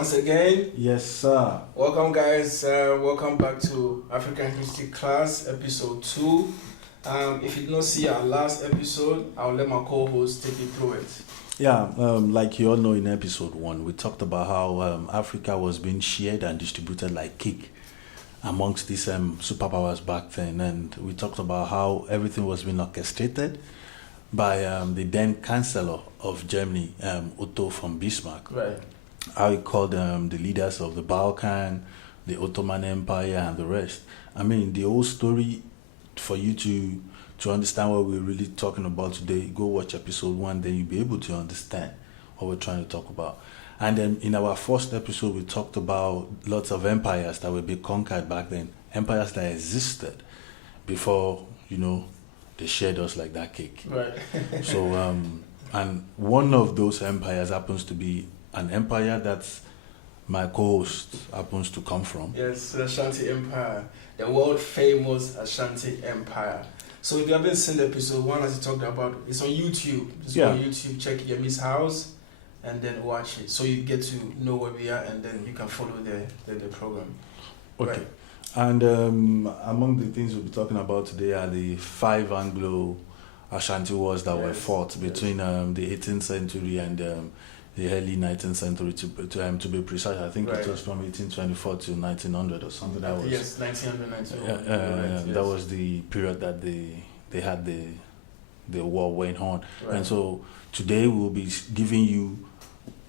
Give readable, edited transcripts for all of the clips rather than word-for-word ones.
Once again, yes, sir. Welcome, guys. Welcome back to African History Class, episode 2. If you did not see our last episode, I'll let my co-host take you through it. Yeah, like you all know, in episode 1, we talked about how Africa was being shared and distributed like cake amongst these superpowers back then, and we talked about how everything was being orchestrated by the then Chancellor of Germany, Otto von Bismarck. Right. How he called the leaders of the Balkan, the Ottoman Empire, and the rest. I mean, the whole story, for you to understand what we're really talking about today, go watch episode 1, then you'll be able to understand what we're trying to talk about. And then in our first episode, we talked about lots of empires that were being conquered back then, empires that existed before, they shared us like that cake. Right. So, and one of those empires happens to be an empire that my co-host happens to come from. Yes, the Ashanti Empire, the world famous Ashanti Empire. So if you haven't seen the episode 1, as you talked about, it's on YouTube. Just go on YouTube, check Yemi's house, and then watch it. So you get to know where we are, and then you can follow the program. Okay. Right. And among the things we'll be talking about today are the 5 Anglo-Ashanti wars that were fought between the 18th century and the early 19th century, to be precise. I think it was from 1824 to 1900 or something. That was 1900, 1900. That was the period that they had the war went on. Right. And so today we'll be giving you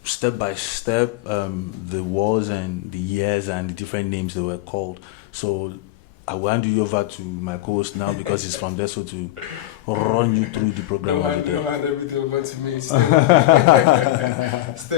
step by step the wars and the years and the different names they were called. So I will hand you over to my co-host now because he's from there, so to run you through the program. Don't hand everything over to me. Stay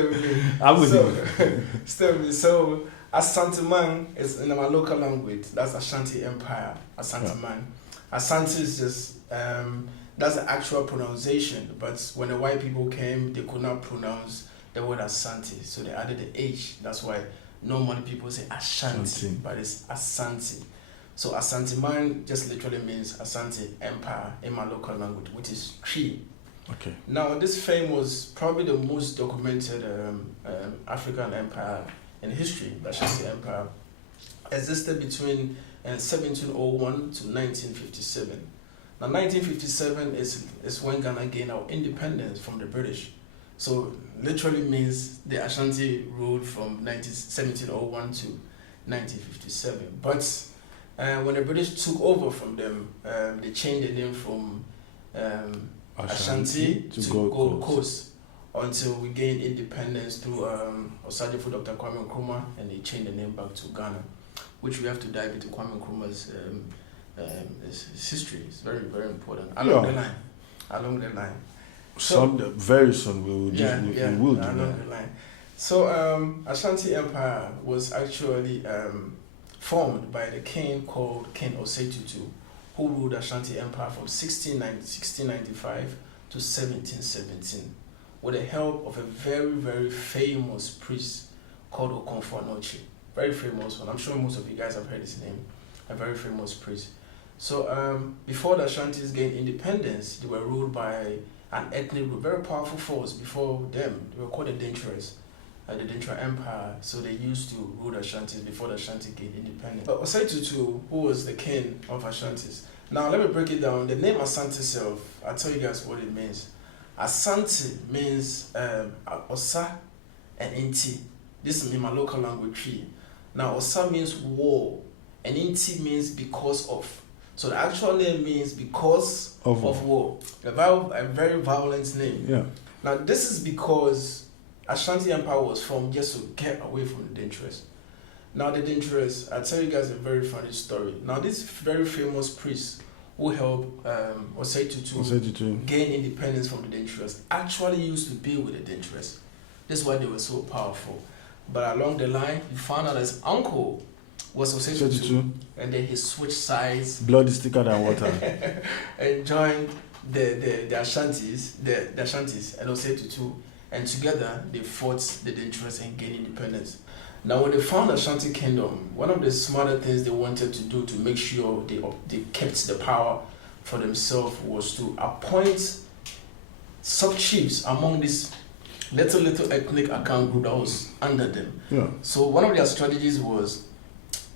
with me. I'm with you. Stay with me. So Ashanti man is in our local language. That's Ashanti Empire. Ashanti man. Ashanti is just that's the actual pronunciation. But when the white people came, they could not pronounce the word Ashanti, so they added the H. That's why normally people say Ashanti, but it's Ashanti. So Ashanti man just literally means Ashanti Empire in my local language, which is tree. Okay. Now this famous, probably the most documented African empire in history, the Ashanti Empire, existed between 1701 to 1957. Now 1957 is when Ghana gained our independence from the British. So literally means the Ashanti ruled from 1701 to 1957. But when the British took over from them, they changed the name from Ashanti to Gold Coast until we gained independence through Osadefo Dr. Kwame Nkrumah, and they changed the name back to Ghana, which we have to dive into Kwame Nkrumah's his history. It's very, very important. Along the line. So, very soon we will do that. The line. So Ashanti Empire was actually formed by the king called King Osei-Tutu, who ruled Ashanti Empire from 1695 to 1717, with the help of a very, very famous priest called Okonfo-Anokye. Very famous one. I'm sure most of you guys have heard his name. A very famous priest. So before the Ashantis gained independence, they were ruled by an ethnic group, very powerful force. Before them, they were called the Dangerous. The Dintra Empire, so they used to rule the Ashantis before the Ashanti gained independence. But Osei-Tutu, who was the king of Ashantis. Now let me break it down. The name Ashanti itself, I'll tell you guys what it means. Ashanti means Osa and Inti. This is in my local language tree. Now Osa means war, and Inti means because of. So the actual name means because of war. A very violent name. Yeah. Now this is because Ashanti Empire was formed just to get away from the Dangerous. Now the Dangerous, I'll tell you guys a very funny story. Now this very famous priest who helped Osei-Tutu gain independence from the Dangerous actually used to be with the Dangerous. This is why they were so powerful. But along the line, he found out his uncle was Osei-Tutu, and then he switched sides. Blood is thicker than water. And joined the Ashantis, the Ashantis and Osei-Tutu. And together, they fought the Dangerous and gained independence. Now, when they found the Ashanti Kingdom, one of the smarter things they wanted to do to make sure they kept the power for themselves was to appoint sub-chiefs among these little ethnic account group that was under them. Yeah. So one of their strategies was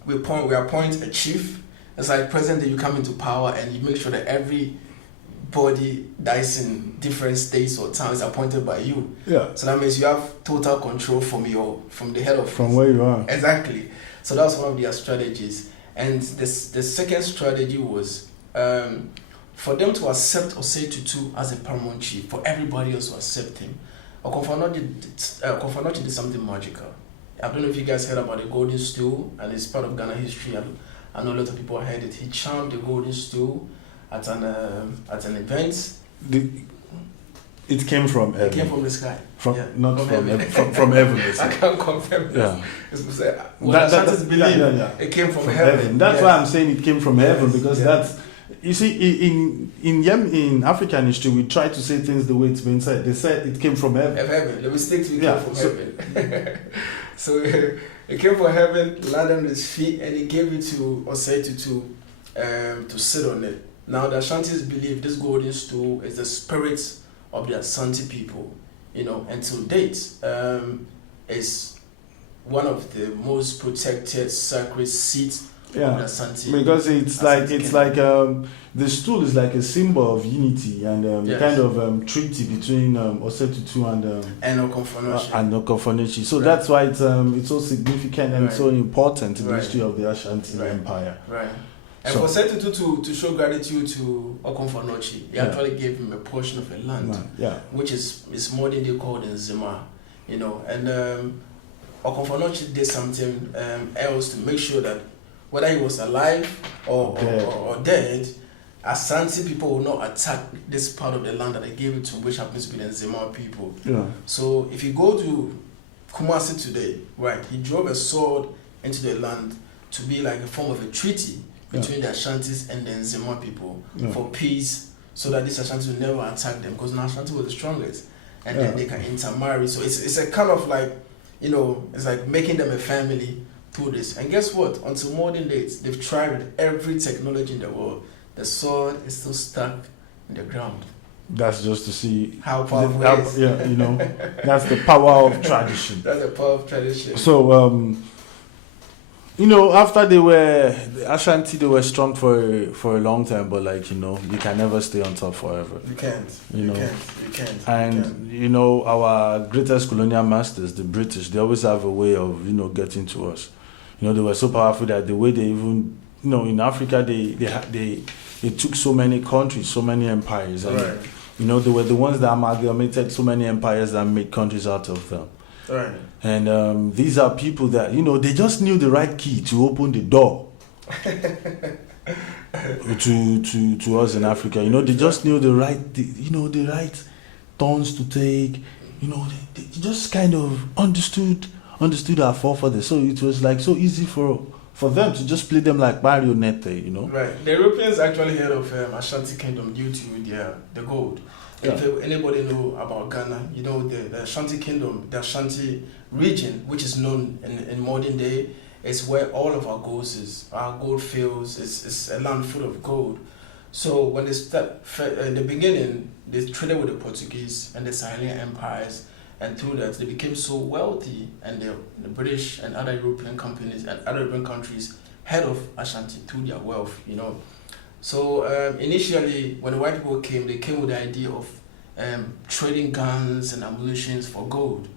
we appoint a chief. It's like present day you come into power and you make sure that everybody that is in different states or towns is appointed by you. Yeah. So that means you have total control from the head office. From where you are. Exactly. So that's one of their strategies. And the second strategy was for them to accept Osei Tutu as a paramount chief, for everybody else to accept him. Okonfa-Nokye did something magical. I don't know if you guys heard about the Golden Stool, and it's part of Ghana history. I know a lot of people heard it. He charmed the Golden Stool at an event. It came from heaven. It came from the sky. From heaven. From heaven. I can't confirm this. Yeah. Ashantis believe it came from heaven. That's why I'm saying it came from heaven, because that's, you see, in African history, we try to say things the way it's been said. They said it came from heaven. Heaven. The mistakes we came from heaven. So it came from heaven, landed on his feet, and he gave it to Osei Tutu to sit on it. Now the Ashantis believe this Golden Stool is the spirit of the Ashanti people, and to date, is one of the most protected sacred seats of the Ashanti. Because it's like the stool is like a symbol of unity and kind of treaty between Osei Tutu and Okonfa-Nokye. So that's why it's so significant and so important in the history of the Ashanti Empire. Right. And for Osei Tutu to show gratitude to Okonfa-Nokye, he actually gave him a portion of a land, which is modern day called Nzima, and Okonfa-Nokye did something else to make sure that whether he was alive or dead, Ashanti people will not attack this part of the land that they gave it to, which happens to be the Nzima people. Yeah. So if you go to Kumasi today, right, he drove a sword into the land to be like a form of a treaty between the Ashantis and the Nzima people for peace, so that this Ashanti will never attack them, because now Ashanti was the strongest, and then they can intermarry. So it's a kind of like, it's like making them a family through this. And guess what? Until modern days, they've tried with every technology in the world. The sword is still stuck in the ground. That's just to see how powerful it is. That's the power of tradition. That's the power of tradition. So, after the Ashanti, they were strong for a long time, but you can never stay on top forever. You can't. You can't. And our greatest colonial masters, the British, they always have a way of getting to us. They were so powerful that the way they even in Africa they took so many countries, so many empires, and they were the ones that amalgamated so many empires and made countries out of them. Right. And these are people that they just knew the right key to open the door to us in Africa. They just knew the right turns to take. They just kind of understood our forefathers. So it was like so easy for them to just play them like marionette. Right. The Europeans actually heard of Ashanti Kingdom due to the gold. If anybody know about Ghana, the Ashanti Kingdom, the Ashanti region, which is known in modern day, is where all of our gold is. Our gold fields is a land full of gold. So when they start in the beginning, they traded with the Portuguese and the Sahelian empires, and through that they became so wealthy, and the British and other European companies and other European countries heard of Ashanti through their wealth. So initially, when the white people came, they came with the idea of trading guns and ammunition for gold.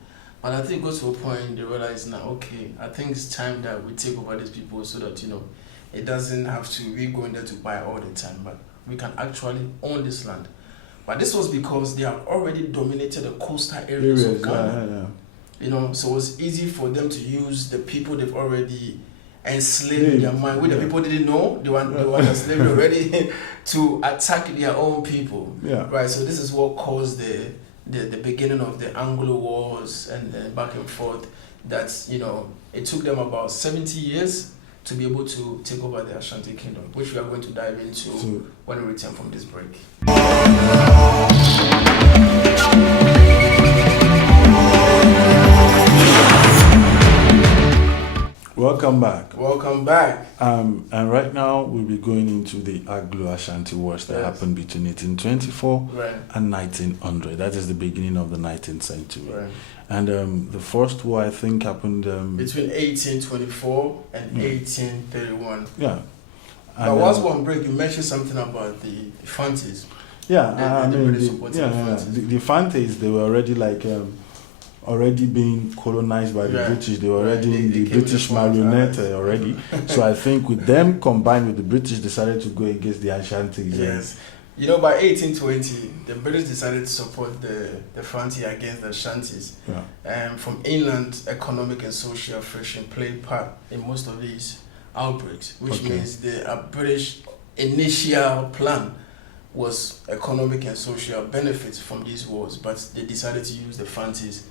But I think it goes to a point they realize now, okay, I think it's time that we take over these people so that it doesn't have to we go in there to buy all the time, but we can actually own this land. But this was because they have already dominated the coastal areas of Ghana. So it was easy for them to use the people they've already enslaved their mind, which the people didn't know they were enslaved already, to attack their own people. Right. So this is what caused the beginning of the Anglo wars and back and forth. That it took them about 70 years to be able to take over the Ashanti Kingdom, which we are going to dive into when we return from this break. Welcome back. Welcome back. And right now we'll be going into the Anglo-Ashanti Wars that happened between 1824 and 1900. That is the beginning of the 19th century. Right. And the first war, I think, happened between 1824 and 1831. Yeah. But once one break, you mentioned something about the Fantis. Yeah, the Fantis, they were already already being colonized by the British. They were already the British marionette already. So I think with them combined with the British, decided to go against the Ashantis. Yes. You know, by 1820, the British decided to support the Fanti against the Ashantis. Yeah. From inland, economic and social friction played part in most of these outbreaks, which means the British initial plan was economic and social benefits from these wars, but they decided to use the Fantis,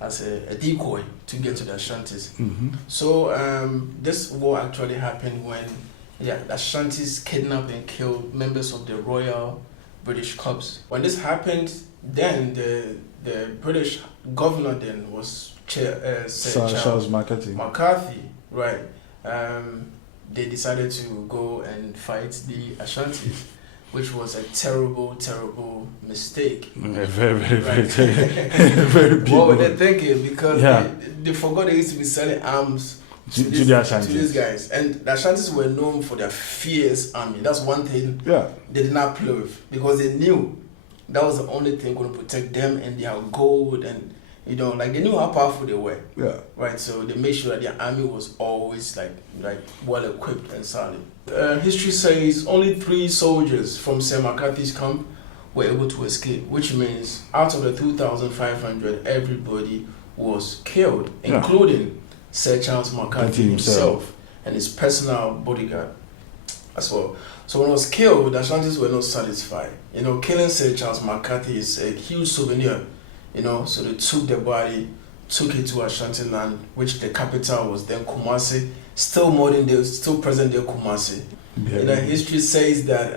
as a decoy to get to the Ashantis. Mm-hmm. So this war actually happened when the Ashantis kidnapped and killed members of the Royal British Corps. When this happened, then the British governor then was Sir Charles McCarthy. Right. They decided to go and fight the Ashantis, which was a terrible, terrible mistake. Very very big. What were they thinking? Because they forgot they used to be selling arms to the Ashantis. To these guys. And the Ashantis were known for their fierce army. That's one thing they did not play with, because they knew that was the only thing going to protect them and their gold, and they knew how powerful they were. Yeah. Right. So they made sure that their army was always like well equipped and solid. History says only 3 soldiers from Sir McCarthy's camp were able to escape, which means out of the 2,500, everybody was killed, including Sir Charles McCarthy himself and his personal bodyguard as well. So when he was killed, the Ashantis were not satisfied. Killing Sir Charles McCarthy is a huge souvenir. So they took the body, took it to Ashanti land, which the capital was then Kumasi, still modern day, still present day Kumasi. History says that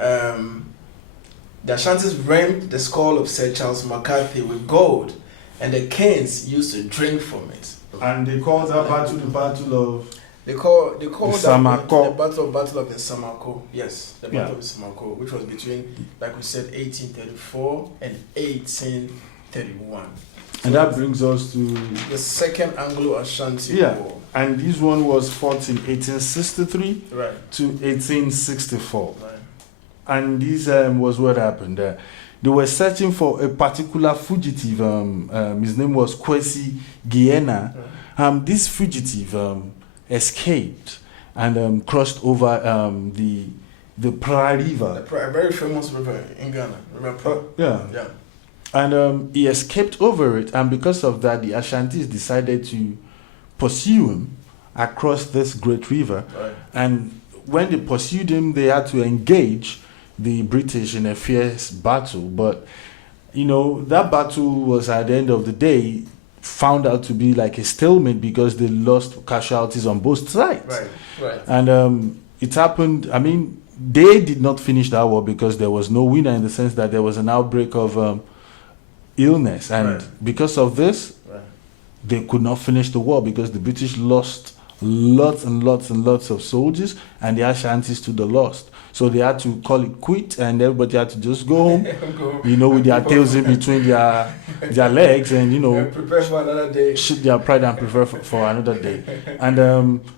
the Ashantis rimmed the skull of Sir Charles McCarthy with gold, and the kings used to drink from it. And they called that battle the Battle of... They call the Samako. The battle of the Samako. Yes, the Battle of the Samako, which was between, like we said, 1834 and 1831. And that brings us to the Second Anglo-Ashanti War. And this one was fought in 1863 to 1864. Right. And this was what happened. They were searching for a particular fugitive. His name was Kwesi Giena. This fugitive escaped and crossed over the Pra River. A very famous river in Ghana. River Pra. And he escaped over it, and because of that, the Ashantis decided to pursue him across this great river. Right. And when they pursued him, they had to engage the British in a fierce battle. But, that battle was, at the end of the day, found out to be like a stalemate because they lost casualties on both sides. Right. And it happened, they did not finish that war because there was no winner, in the sense that there was an outbreak of illness, and because of this they could not finish the war because the British lost lots and lots and lots of soldiers, and the Ashantis to the lost. So they had to call it quit, and everybody had to just go home, with their tails in between their legs, and prepare for another day, shoot their pride and prepare for another day. And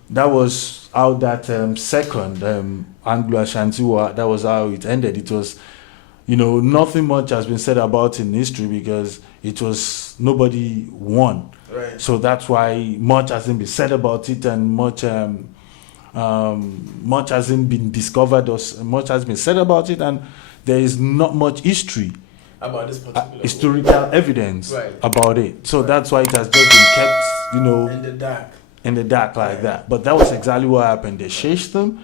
that was how that second Anglo-Ashanti War, that was how it ended. It was, nothing much has been said about it in history because it was nobody won. Right. So that's why much hasn't been said about it, and much hasn't been discovered, or much has been said about it, and there is not much history about this particular historical evidence about it. So that's why it has just been kept, in the dark like that. But that was exactly what happened. They chased them.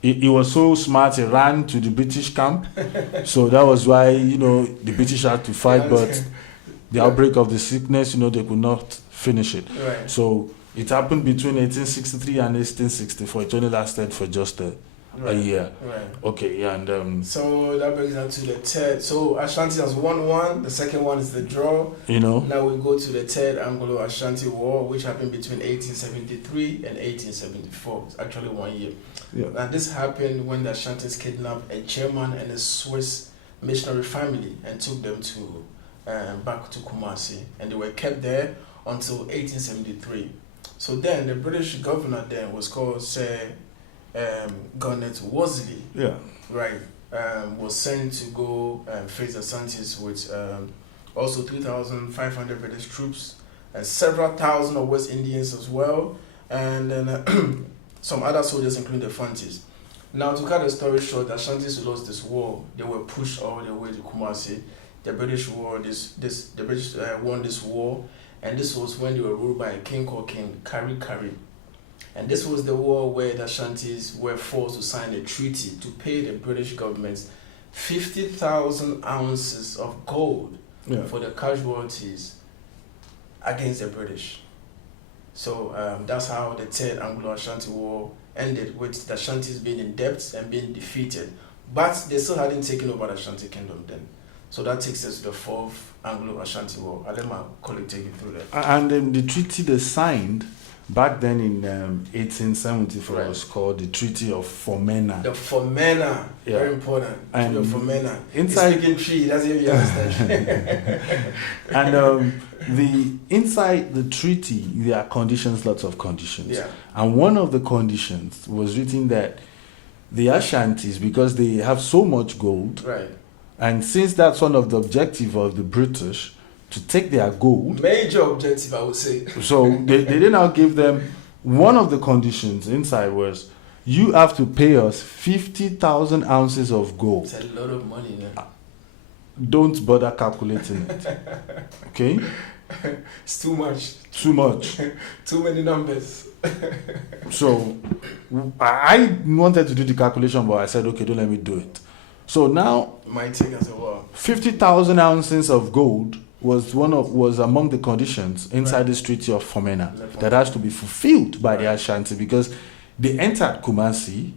He was so smart, he ran to the British camp. So that was why, the British had to fight, but the outbreak of the sickness, they could not finish it. Right. So it happened between 1863 and 1864. It only lasted for just a year. Right. Okay, yeah, and so that brings us to the third. So Ashanti has won one. The second one is the draw. Now we go to the third Anglo-Ashanti War, which happened between 1873 and 1874. It's actually 1 year. Yeah. And this happened when the Ashantis kidnapped a German and a Swiss missionary family and took them to back to Kumasi, and they were kept there until 1873. So then the British governor then was called Sir Garnet Wolseley. Yeah. Right. Was sent to go face the Ashantis with also 3,500 British troops and several thousand of West Indians as well, and then some other soldiers, including the Fantis. Now, to cut the story short, the Ashantis lost this war. They were pushed all the way to Kumasi. The British won this war, and this was when they were ruled by a king called King Kari. And this was the war where the Ashantis were forced to sign a treaty to pay the British government 50,000 ounces of gold for the casualties against the British. So that's how the Third Anglo-Ashanti War ended, with the Ashantis being in debt and being defeated. But they still hadn't taken over the Ashanti Kingdom then. So that takes us to the Fourth Anglo-Ashanti War. I'll let my colleague take you through that. And the treaty they signed back then in 1874 was called the Treaty of Fomena. The Fomena, very important. And the Fomena. Inside, speaking tree, that's if you understand. And the inside the treaty, there are conditions, lots of conditions. Yeah. And one of the conditions was written that the Ashantis, because they have so much gold, right, and since that's one of the objective of the British, to take their gold. Major objective, I would say. So they did now give them, one of the conditions inside was, you have to pay us 50,000 ounces of gold. It's a lot of money, man. Don't bother calculating it. Okay? It's too much. Too much. Too many numbers. So I wanted to do the calculation, but I said, okay, don't let me do it. So now, might take us a while. 50,000 ounces of gold was among the conditions inside this Treaty of Fomena that has to be fulfilled by the Ashanti, because they entered Kumasi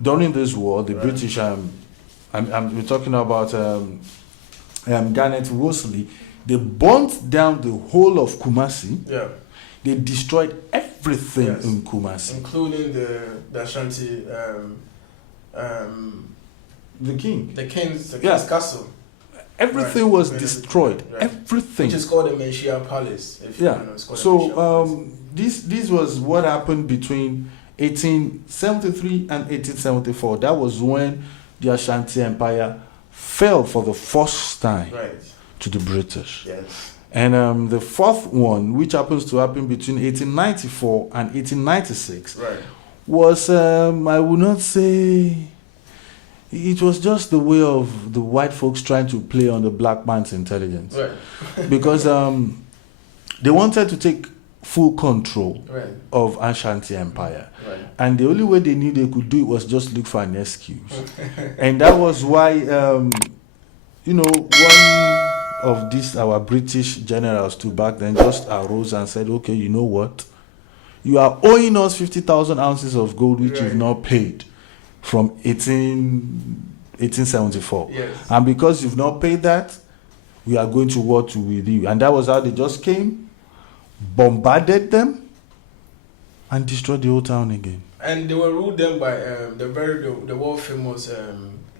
during this war. The British, we're talking about Garnet Wolseley. They burnt down the whole of Kumasi. Yeah. They destroyed everything in Kumasi, including the Ashanti, the king's castle. Everything was destroyed. Everything. Which is called the Menchia Palace. If you know, it's called this was what happened between 1873 and 1874. That was when the Ashanti Empire fell for the first time to the British. Yes. And the fourth one, which happens to happen between 1894 and 1896, was, I would not say, it was just the way of the white folks trying to play on the black man's intelligence. Because they wanted to take full control of Ashanti Empire. And the only way they knew they could do it was just look for an excuse. And that was why, one of these, our British generals too back then, just arose and said, okay, you know what? You are owing us 50,000 ounces of gold, which you've not paid from 1874. And because you've not paid that, we are going to war with you. And that was how they just came, bombarded them, and destroyed the whole town again. And they were ruled then by the world famous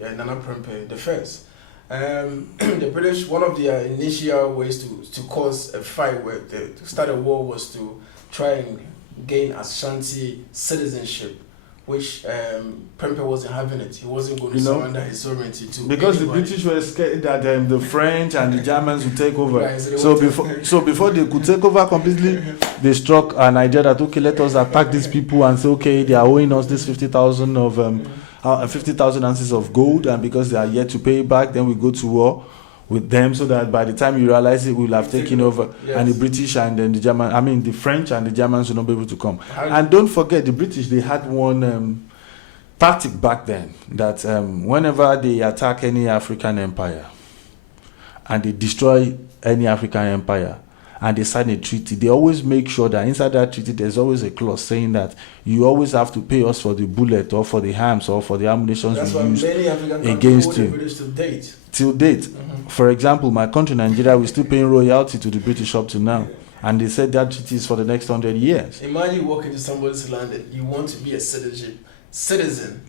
Nana Prempeh the First. The British, one of their initial ways to cause a fight, to start a war, was to try and gain Ashanti citizenship, which Prempeh wasn't having it. He wasn't going to surrender his sovereignty to because anybody. The British were scared that the French and the Germans would take over. So before they could take over completely, they struck an idea that, okay, let us attack these people and say, okay, they are owing us this 50,000 ounces of gold, and because they are yet to pay back, then we go to war with them, so that by the time you realize it, we'll have taken over. And the British and then the French and the Germans will not be able to come. And don't forget, the British, they had one tactic back then, that whenever they attack any African empire and they destroy any African empire, and they sign a treaty, they always make sure that inside that treaty there's always a clause saying that you always have to pay us for the bullet or for the arms or for the ammunition we use against you. Till date. For example, my country, Nigeria, we're still paying royalty to the British up to now. And they said that treaty is for the next 100 years. Imagine you walk into somebody's land and you want to be a citizen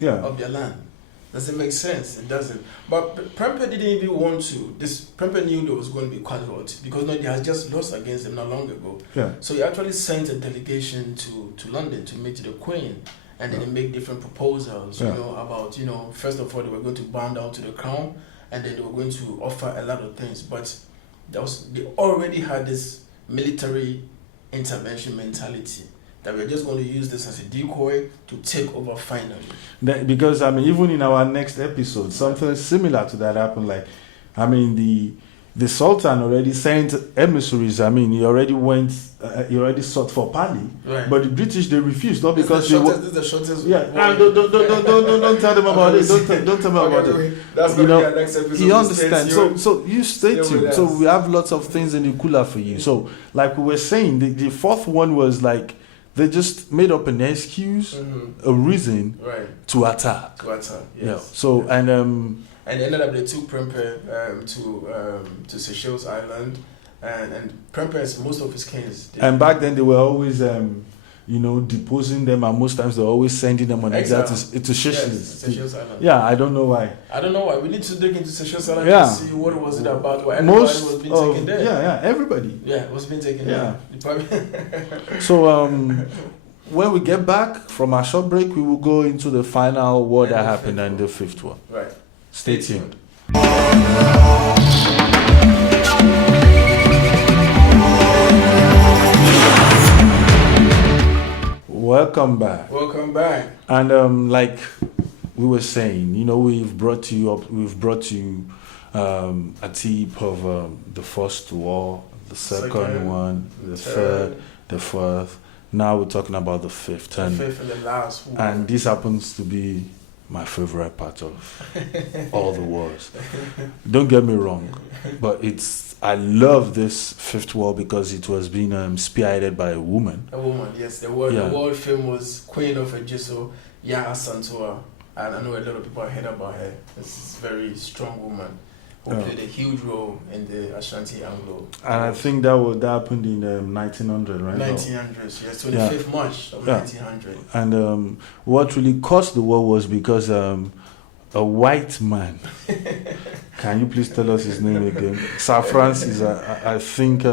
of their land. Does it make sense? It doesn't. But Prempeh didn't even want to. Prempeh knew there was going to be casualty because they had just lost against them not long ago. Yeah. So he actually sent a delegation to London to meet the Queen, and then they make different proposals. About first of all they were going to bow down to the crown, and then they were going to offer a lot of things. But they already had this military intervention mentality that we're just going to use this as a decoy to take over finally. Because even in our next episode, something similar to that happened. The Sultan already sent emissaries. He already went. He already sought for parley. Right. But the British, they refused, not because this is the shortest. Yeah. Don't tell them about it. Don't tell them about it. That's going to be our next episode. You understand? So you stay tuned. So we have lots of things in the cooler for you. So like we were saying, the fourth one was like they just made up an excuse, a reason to attack. Yes. Yeah. So and ended up they took Prempeh to Seychelles Island, and Prempeh, most of his kings. And back then they were always deposing them, and most times they're always sending them on exile to Seychelles. Yes, Seychelles Island. Yeah, I don't know why. We need to dig into Seychelles Island to see what was it about. What everybody was being taken there. Yeah, everybody. Yeah, was being taken there. So when we get back from our short break, we will go into the final war that happened and the fifth one. Right. Stay tuned. Welcome back. And like we were saying, we've brought you a tip of the first war, the second one, the third, the fourth. Now we're talking about the fifth. The fifth and the last war. And this happens to be my favorite part of all the wars. Don't get me wrong, but I love this fifth war because it was being spearheaded by a woman. A woman, yes. The world famous Queen of Ejiso, Yaa Asantewaa. And I know a lot of people have heard about her. This is a very strong woman who played a huge role in the Ashanti Anglo. And I think that happened in 1900, right? 1900s, yes. 25th March of 1900. And what really caused the war was because a white man, can you please tell us his name again? Sir Francis, I think,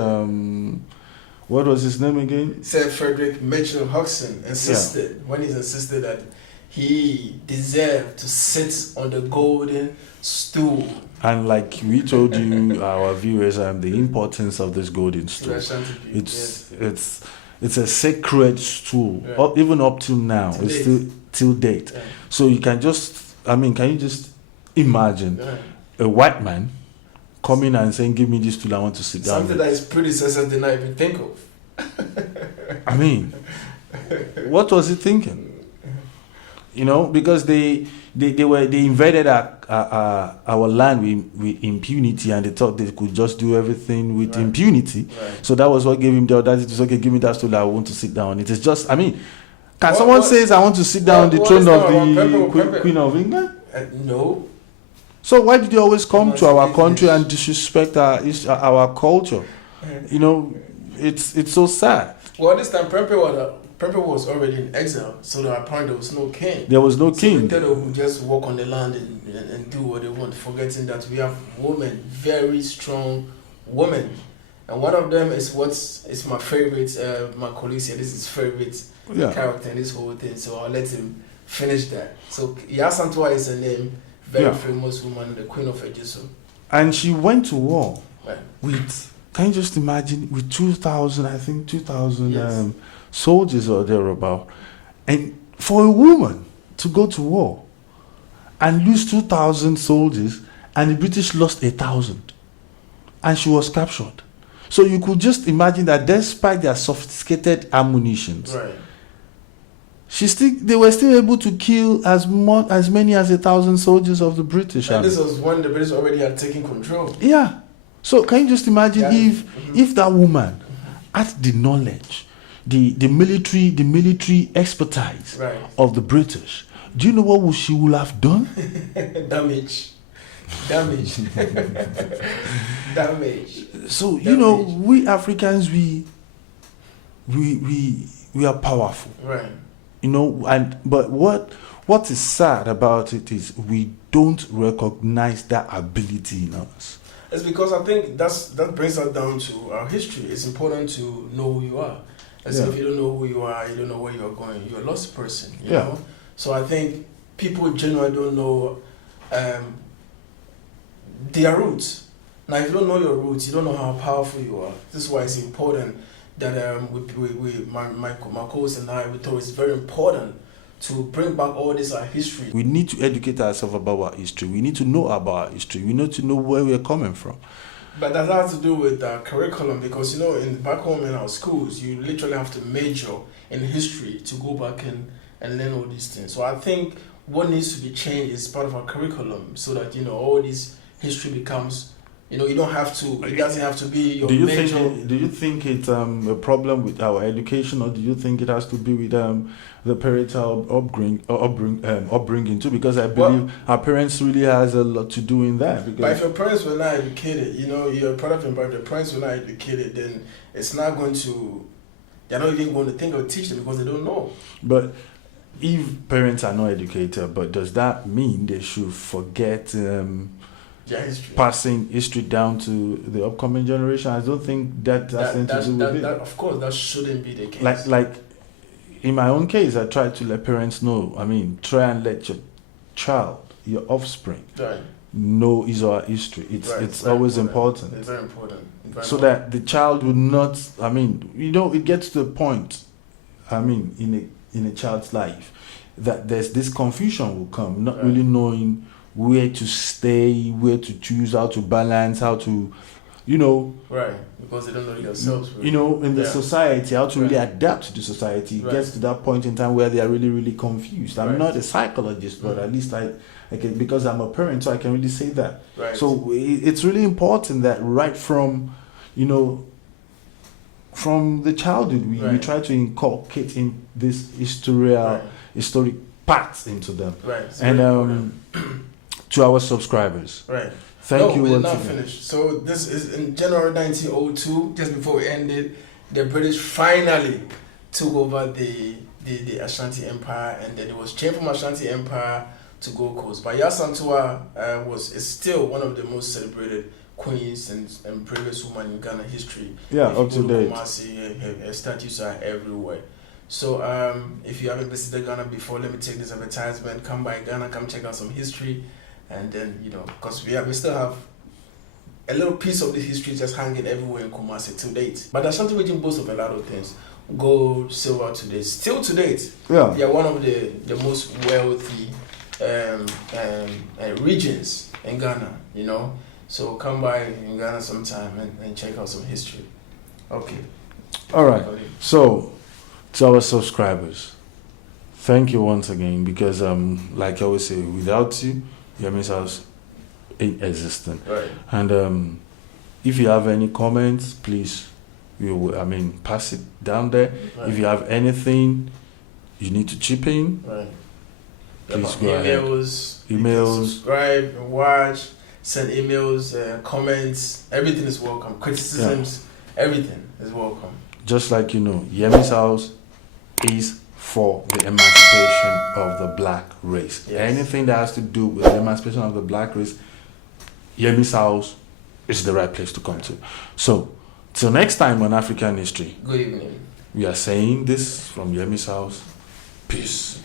what was his name again? Sir Frederick Mitchell Hodgson insisted that he deserved to sit on the Golden Stool. And like we told you, our viewers, the importance of this Golden Stool. It's a sacred stool, even up till now. It's still till date. Yeah. So you can can you just imagine a white man coming and saying, "Give me this stool, I want to sit down." Something that his predecessors did not even think of. What was he thinking? Because they invaded our land with impunity, and they thought they could just do everything with impunity. Right. So that was what gave him the audacity to say, "Okay, give me that stool, I want to sit down." It is just, can someone say, "I want to sit down on the throne of the Queen of England"? No. So why did you always come to our country and disrespect our culture? It's so sad. Well, this time Prempeh was already in exile, so apparently there was no king. There was no king. Instead of just walk on the land and do what they want, forgetting that we have women, very strong women. And one of them is my favorite, my colleague said this is his favorite character in this whole thing, so I'll let him finish that. So Yaa Asantewaa is her name, very famous woman, the Queen of Ejiso. And she went to war with, can you just imagine, with 2,000 soldiers or thereabout. And for a woman to go to war and lose 2,000 soldiers, and the British lost 1,000, and she was captured. So you could just imagine that despite their sophisticated ammunitions, they were still able to kill as many as 1,000 soldiers of the British army. And this was when the British already had taken control. Yeah. So can you just imagine if that woman at the knowledge, the military expertise Right. of the British, do you know what she would have done? Damage. Damage. So you know, we Africans, we are powerful. Right. You know, but what is sad about it is we don't recognize that ability in us. It's because I think that brings us down to our history. It's important to know who you are. As if you don't know who you are, you don't know where you are going. You're a lost person. You know. So I think people generally don't know their roots. Now, if you don't know your roots, you don't know how powerful you are. This is why it's important that my co-host and I, we thought it's very important to bring back all this our history. We need to educate ourselves about our history. We need to know about our history. We need to know where we are coming from. But that has to do with curriculum, because you know, back home in our schools, you literally have to major in history to go back and learn all these things. So I think what needs to be changed is part of our curriculum, so that you know all this history becomes. You know, you don't have to. It doesn't have to be your major. Do you think it's a problem with our education, or do you think it has to be with the parental upbringing too? Because I believe our parents really has a lot to do in that. Because but if your parents were not educated, you know, you're a product of your parents were not educated, then it's not going to. They're not even going to think or teach them because they don't know. But if parents are not educated, but does that mean they should forget? History. Passing history down to the upcoming generation? I don't think that has anything to do with it. Of course, that shouldn't be the case. Like in my own case, I try to let parents know. I mean, try and let your child, your offspring, know his or her history. It's always important. It's very important. So that the child would not. I mean, you know, it gets to the point. I mean, in a child's life, that there's this confusion will come, not really knowing where to stay, where to choose, how to balance, how to, you know. Right, because they don't know themselves. Really. You know, in the society, how to really adapt to the society. It gets to that point in time where they are really, really confused. I'm not a psychologist, but at least I can, because I'm a parent, so I can really say that. Right. So it's really important that right from, you know, from the childhood, we try to inculcate in this historic parts into them. Right. And to our subscribers. Right. Thank you. We're not finished. So this is in January 1902, just before we ended, the British finally took over the Ashanti Empire, and then it was changed from Ashanti Empire to Gold Coast. But Yasantua is still one of the most celebrated queens and previous women in Ghana history. Yeah, up to date. Kumasi, her statues are everywhere. So if you haven't visited Ghana before, let me take this advertisement. Come by Ghana, come check out some history. And then, you know, because we still have a little piece of the history just hanging everywhere in Kumasi to date. But the Ashanti region boasts of a lot of things. Gold, silver to date. Still to date. Yeah. They are one of the most wealthy regions in Ghana, you know. So come by in Ghana sometime and check out some history. Okay. All right. So, to our subscribers, thank you once again, because like I always say, without you, Yemi's house ain't existent. Right. And if you have any comments, please, pass it down there. Right. If you have anything you need to chip in, please go ahead. Emails. Subscribe and watch. Send emails, comments. Everything is welcome. Criticisms. Everything is welcome. Just like you know, Yemi's house is for the emancipation of the black race. Yes. Anything that has to do with the emancipation of the black race, Yemi's house is the right place to come to. So, till next time on African History. Good evening. We are saying this from Yemi's house. Peace.